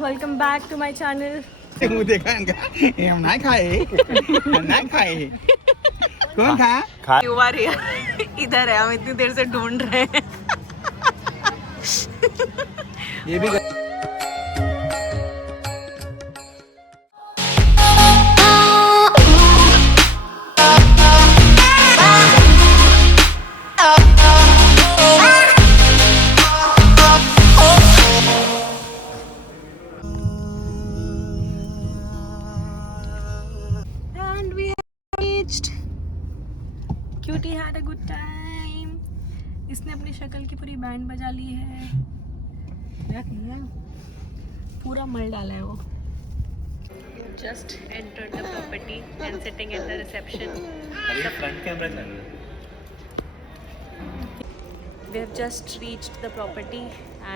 Welcome back to my channel. मुंह देखा इनका, ये हम ना खाए कौन खा You are here. इधर है, हम इतनी देर से ढूंढ रहे हैं। ये भी And we have reached. Cutie had a good time. इसने अपनी शक्ल की पूरी बैंड बजा ली है। पूरा मल डाला है वो। Just entered the property and sitting at the reception. अभी फ्रंट कैमरा चल रहा है। We have just reached the property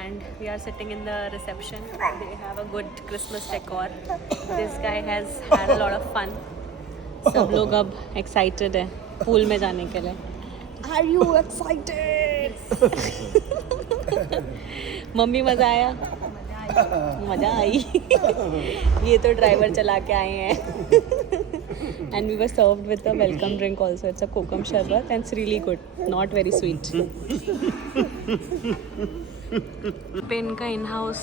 and we are sitting in the reception. They have a good Christmas decor. This guy has had a lot of fun. सब लोग अब excited है pool में जाने के लिए। Are you excited? मम्मी मजा आया? मजा आई। ये तो ड्राइवर चला के आए हैं। And we were served with a welcome drink also. It's a kokum sharbat and it's really good. Not very sweet. पेन का इन हाउस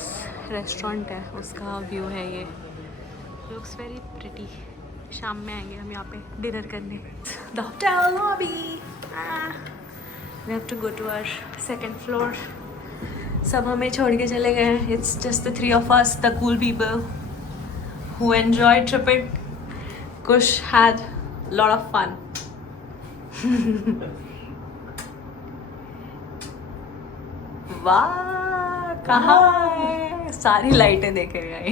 रेस्टोरेंट है, उसका व्यू है ये। Looks very pretty. शाम में आएंगे हम यहाँ पे डिनर करने। The hotel lobby. We have to go to our second floor. सब हमें छोड़ के चले गए। It's just the three of us, the cool people who enjoyed tripping. Kush had a lot of fun. वाह, कहाँ है? सारी लाइटें देखे गए।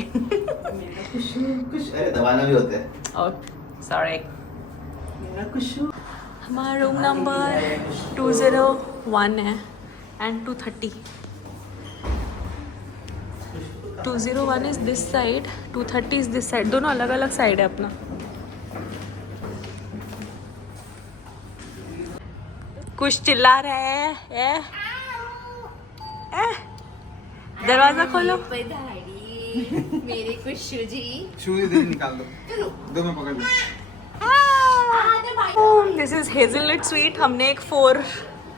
अरे दबाना भी होता है। Oh, sorry. हमारा रूम नंबर 201 है and 230. 201 is this side, 230 is this side. दोनों अलग अलग साइड है अपना। कुछ चिल्ला रहे हैं। दरवाजा खोलो। मेरे खुशू जी शूज दे निकाल दो मैं पकड़ लूं। This is hazelnut sweet. हमने एक 4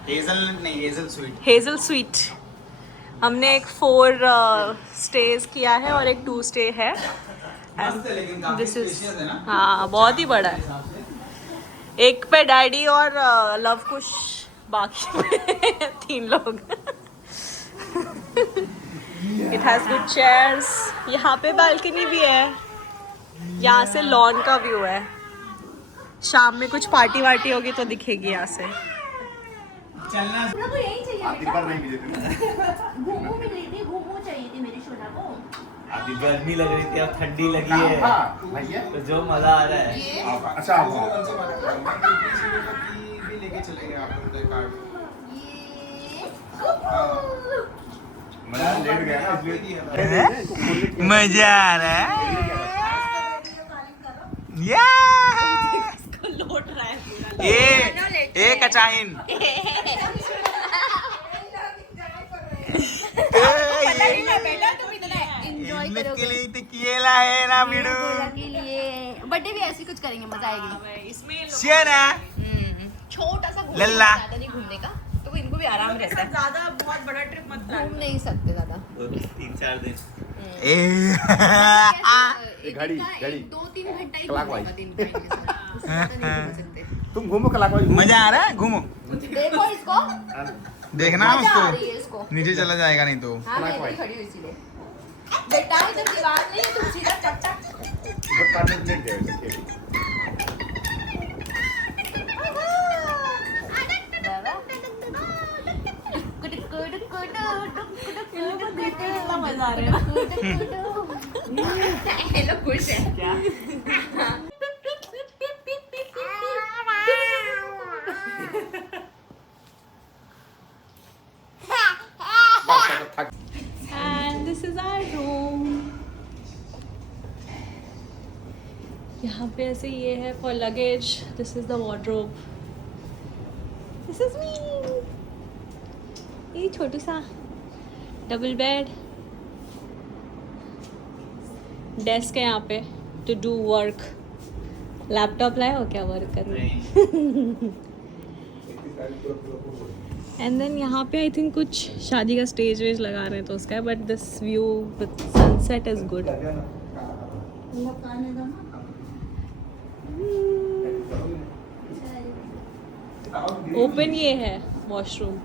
हेजलनट नहीं, हेजल स्वीट। हेजल स्वीट हमने एक 4 स्टेज किया है और एक 2 स्टे है। मस्त है लेकिन काफी दिस इज स्पेशियस है ना। हाँ, बहुत ही बड़ा है। एक पे डैडी और लव कुश, बाकी पे 3 लोग। It has good chairs. यहाँ पे बालकनी भी है, यहाँ से लॉन का व्यू है। शाम में कुछ पार्टी वार्टी होगी तो दिखेगी यहाँ से। चलना तो यही चाहिए आप दिन भर नहीं मिले थे। घूमू मिल रही थी, घूमू चाहिए थी मेरी शोना को। अभी गर्मी लग रही थी, अब ठंडी लगी है, भैया तो जो मजा आ रहा है। अच्छा भी लेके चले गए आप लोग कार्ड। मैं लेट गया ना इसलिए। मजा आ रहा है। लौट रहा है पूरा। ये कचाइन। बेटा तुम इतना एंजॉय करोगे किएला है ना वीडियो के लिए। बर्थडे भी ऐसे कुछ करेंगे, मजा आएगी। इसमें शेरा छोटा सा घूमने लल्ला। ज्यादा नहीं घूमने का, तो इनको भी आराम रहता है। ज्यादा बहुत बड़ा ट्रिप मत प्लान घूम नहीं सकते ज्यादा। 3-4 दिन। घड़ी 2-3 घंटा ही घूमेगा दिन का, इसमें उससे ज्यादा नहीं घूम सकते। तुम घूमो क्लॉकवाइज। मजा आ रहा है, घूमो। देखो इसको, देखना मजा आ उसको, रही है इसको। नीचे चला जाएगा नहीं तो। हाँ, मैं इधर खड़ी हूँ इसीलिए। बेटा इधर दीवार नहीं है, तुम सीधा टक टक। उधर काटने में लेट गए। मजा आ रहा है। हेलो खुश है क्या? And this is our room. यहाँ पे ऐसे ये है for luggage. This is the wardrobe. This is me. ये छोटू सा डबल बेड। डेस्क है यहाँ पे टू डू वर्क. लैपटॉप लाए हो क्या वर्क करने? एंड देन यहाँ पे आई थिंक कुछ शादी का स्टेज वेज लगा रहे हैं तो उसका है. But this view with sunset is good. Open ये है वॉशरूम.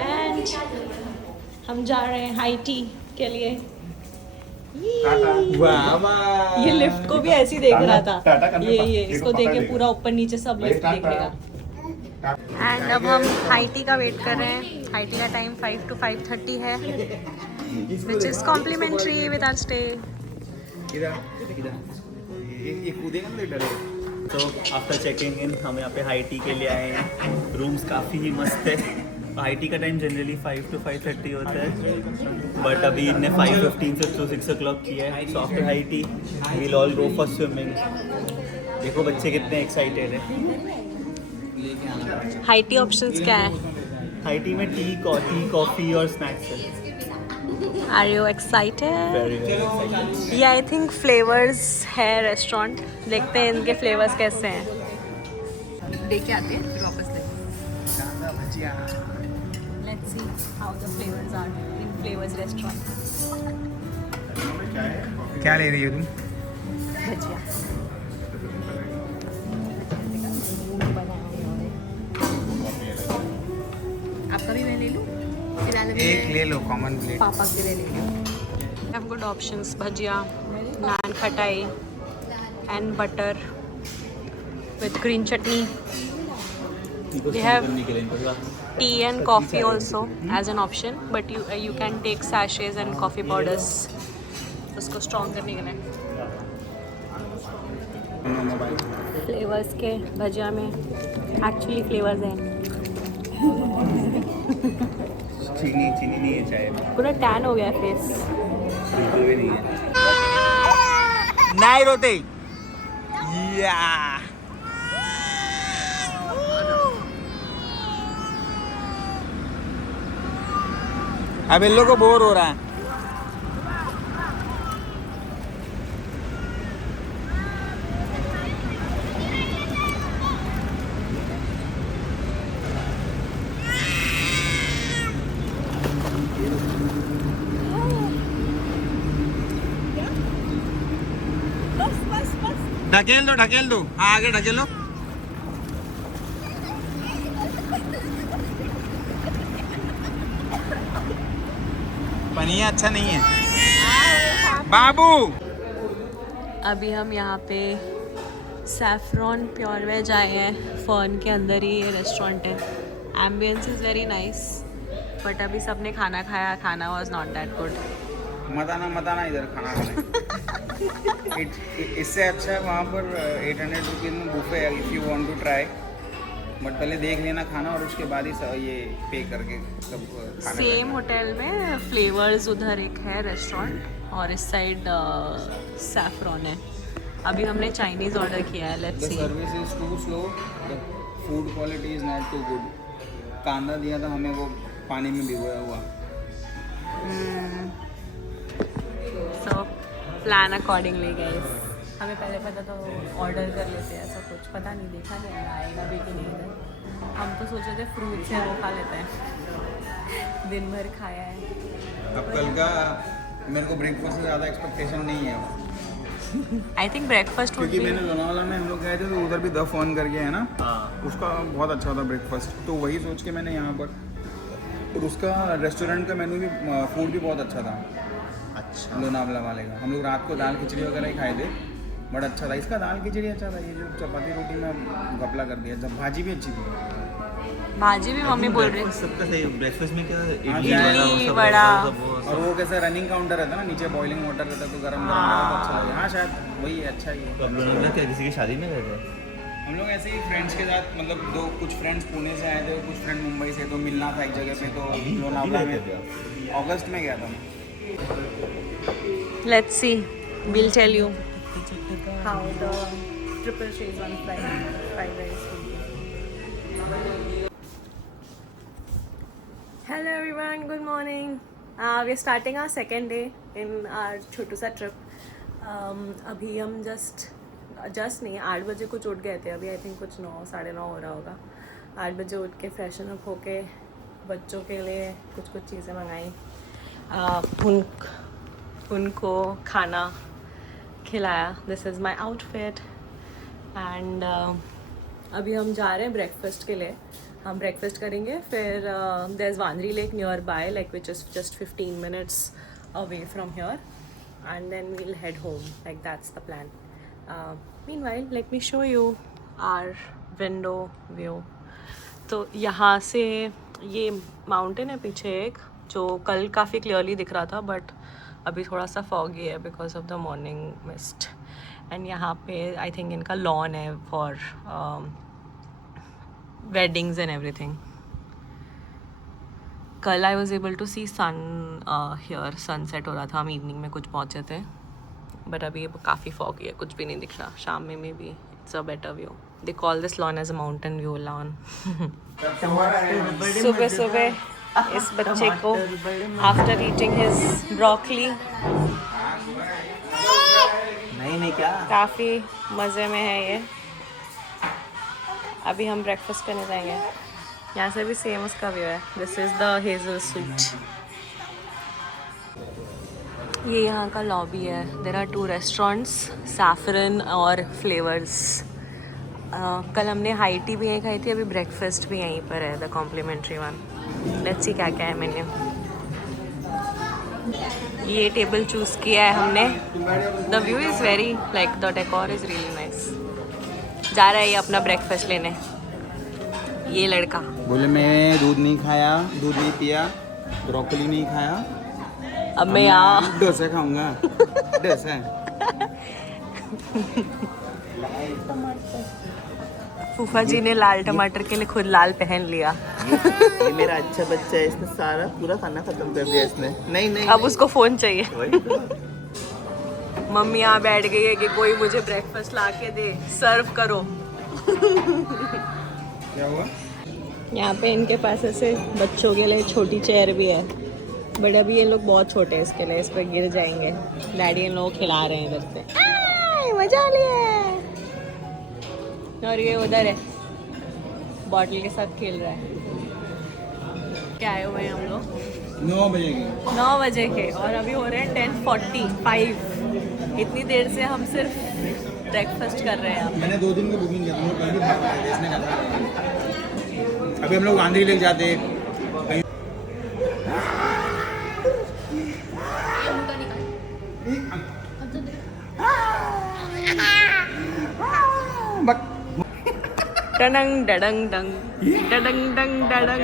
एंड हम जा रहे हैं हाई टी के लिए. ये लिफ्ट को भी ऐसे ही देख रहा था. ये इसको देख के पूरा ऊपर नीचे सब लिफ्ट देखेगा. एंड अब हम हाई टी का वेट कर रहे हैं. हाई टी का टाइम 5 to 5:30 है, which is complimentary with our stay. ये कूदेगा ना तो डरेगा. तो आफ्टर चेकिंग इन हम यहाँ पे हाई टी के लिए आए हैं. रूम्स काफ़ी ही मस्त है. हाई टी का टाइम जनरली 5 to 5:30 होता है, बट अभी इनने 5:15 से 6 o'clock किया है. So after high tea we'll all go for swimming. देखो बच्चे कितने एक्साइटेड है. हाई टी ऑप्शंस क्या है? हाई टी में टी कॉफ़ी और स्नैक्स है. Are you excited? Very very excited. ये आई थिंक फ्लेवर्स है रेस्टोरेंट. देखते हैं इनके फ्लेवर्स कैसे हैं. लेके आते हैं फिर वापस ले. Let's see how the flavors are in Flavors restaurant. क्या ले रही है तुम? भजिया. आपका भी मैं ले लूँ फिलहाल. एक ले लो कॉमन प्लेट. पापा के लिए ले लूँ. Have good options. Bhajiya, naan खटाई and butter with green chutney. They have tea and coffee also as an option, but you can take sachets and coffee powders उसको strong करने के लिए. फ्लेवर्स के भजिया में एक्चुअली फ्लेवर्स हैं. चीनी नहीं है चाय में. पूरा टैन हो गया फेस. बिल्कुल भी नहीं है. नहीं रोते. या अब इन लोगों को बोर हो रहा है. ढकेल दो हाँ आगे ढकेलो. पनिया अच्छा नहीं है बाबू. अभी हम यहाँ पे सैफरॉन प्योर वेज आए हैं. फर्न के अंदर ही ये रेस्टोरेंट है. Ambience is very nice, but अभी सबने खाना खाया. खाना वाज नॉट दैट गुड. मत आना इधर खाना खाने. इससे अच्छा है वहाँ पर 800 रुपीज़ में बुफे है if you want to try. But पहले देख लेना खाना और उसके बाद ही ये पे करके सब खाना. सेम होटल में फ्लेवर्स उधर एक है रेस्टोरेंट और इस साइड सैफरॉन है. अभी हमने चाइनीज़ ऑर्डर किया है. Let's see. Service is too slow, the food quality is not too good. कांदा दिया था हमें वो पानी में भिगोया हुआ. So plan accordingly guys. हमें पहले पता तो ऑर्डर कर लेते हैं. ऐसा कुछ पता नहीं, देखा नहीं आएगा भी कि नहीं इधर. हम तो सोचे थे फ्रूट्स हैं वो खा लेते हैं. दिन भर खाया है. अब कल का मेरे को ब्रेकफास्ट से ज़्यादा एक्सपेक्टेशन नहीं है. आई थिंक ब्रेकफास्ट क्योंकि मैंने लोनावाला में हम लोग गए थे तो उधर भी द फॉन करके है ना. हाँ. उसका बहुत अच्छा था ब्रेकफास्ट. तो वही सोच के मैंने यहाँ पर. और उसका रेस्टोरेंट का मेनू भी फूड भी बहुत अच्छा था. अच्छा. लोनावाला वाले का. हम लोग रात को दाल खिचड़ी वगैरह ही खाए थे. बड़ा अच्छा था. इसका दाल खिचड़ी अच्छा था. ये जो चपाती रोटी में घपला कर दिया. जब भाजी भी अच्छी थी. भाजी भी मम्मी बोल रही. सबका सही. ब्रेकफास्ट में क्या इडली वड़ा. और वो कैसा रनिंग काउंटर रहता ना, नीचे बॉइलिंग वाटर रहता तो गरम गरम रहता तो अच्छा लगेगा. हाँ शायद वही है. अच्छा ही है. तो हम लोग ना क्या किसी की शादी में गए थे. हम लोग ऐसे ही फ्रेंड्स के साथ मतलब कुछ फ्रेंड्स पुणे से आए थे, कुछ फ्रेंड मुंबई से. तो मिलना था एक जगह पे. तो लोनावला में अगस्त में गया था. Let's see. Will tell you how the triple schezwan fried rice. Hello everyone, good morning. We are starting our second day in our छोटू सा ट्रिप. अभी हम जस्ट नहीं 8 बजे कुछ उठ गए थे. अभी आई थिंक कुछ 9 साढ़े 9 हो रहा होगा. 8 बजे उठ के फ्रेशन अप होके बच्चों के लिए कुछ चीज़ें मंगाई. उनको खाना खिलाया. This is my outfit. And अभी हम जा रहे हैं ब्रेकफास्ट के लिए. हम ब्रेकफास्ट करेंगे. फिर there is Vandri lake near by like which is just 15 minutes away from here. And then we'll head home. Like that's the plan. Meanwhile, let me show you our window view. तो यहाँ से ये mountain है पीछे एक, जो कल काफ़ी क्लियरली दिख रहा था बट अभी थोड़ा सा फॉगी है because of the morning mist. And यहाँ पे आई थिंक इनका लॉन है फॉर वेडिंग्स एंड एवरीथिंग. कल I was able to see sun here. Sunset हो रहा था. हम इवनिंग में कुछ पहुँचे थे बट अभी काफ़ी फॉगी है, कुछ भी नहीं दिख रहा. शाम में भी it's a better view. They call this lawn as a mountain view lawn. सुबह सुबह इस बच्चे को आफ्टर ईटिंग हिज ब्रोकली नहीं क्या काफ़ी मज़े में है ये. अभी हम ब्रेकफास्ट करने जाएंगे. यहाँ से भी सेम उसका व्यू है. This is the Hazel sweet. ये यहाँ का लॉबी है. देर आर 2 रेस्टोरेंट्स, सैफरन और फ्लेवर्स. कल हमने हाई टी भी यहीं खाई थी. अभी ब्रेकफास्ट भी यहीं पर है, the complimentary one. Let's see क्या क्या है मेन्यू. ये टेबल चूज़ किया है हमने. The view is very like the decor is really nice. जा रहा है ये अपना ब्रेकफास्ट लेने. ये लड़का बोले मैं दूध नहीं खाया, दूध नहीं पिया, ब्रोकली नहीं खाया, अब मैं यहाँ डोसा खाऊंगा. डोसा फूफा जी ने लाल टमाटर के लिए खुद लाल पहन लिया. ये मेरा अच्छा बच्चा है. इसने सारा पूरा खाना खत्म कर दिया इसने. नहीं अब उसको फ़ोन चाहिए. वही तो. मम्मी यहाँ बैठ गई है कि कोई मुझे ब्रेकफास्ट ला के दे, सर्व करो. क्या हुआ? यहाँ पे इनके पास ऐसे बच्चों के लिए छोटी चेयर भी है बट अभी ये लोग बहुत छोटे हैं इसके लिए. इस पर गिर जाएंगे. डैडी इन लोग खिला रहे हैं इधर से. मजा आ लिया. और ये उधर है बॉटल के साथ खेल रहा है. क्या आए हुए हैं हम लोग 9 बजे की. 9 बजे के और अभी हो रहे हैं 10:45. इतनी देर से हम सिर्फ ब्रेकफास्ट कर रहे हैं. मैंने 2 दिन की बुकिंग किया. हम लोग कल भी भाग रहे थे, इसने कहा था. अभी हम लोग गांधी लेक जाते. डडंग डडंग डंग डडंग डंग डडंग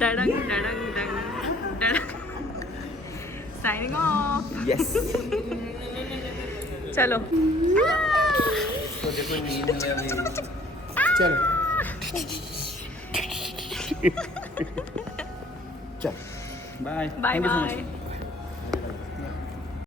डडंग डडंग डंग डडंग. Signing off. यस. चलो चलो चल. बाय. Bye bye.